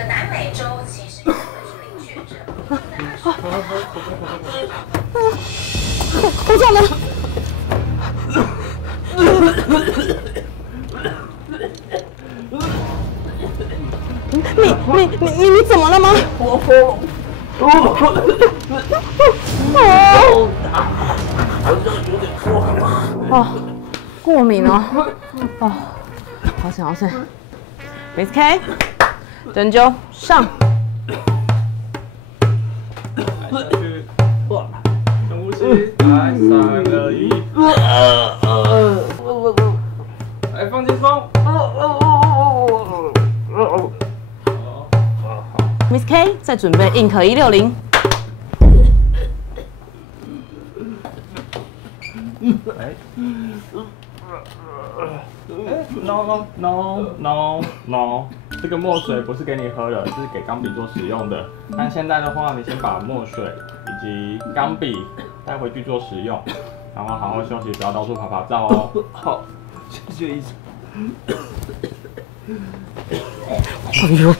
个南美洲其实根本是零确诊。口罩呢？你怎么了吗？我喉咙，我这有点错。哦，过敏哦。哦，好险好险。Miss K， 针灸上。来下去，哇，深呼吸，来3、2、1，来放轻松。Miss K， 再准备 Ink 160。No， 这个墨水不是给你喝的，是给钢笔做使用的。但现在的话，你先把墨水以及钢笔带回去做使用，然后好好休息，不要到处拍拍照哦。好，谢谢医生。哎呦！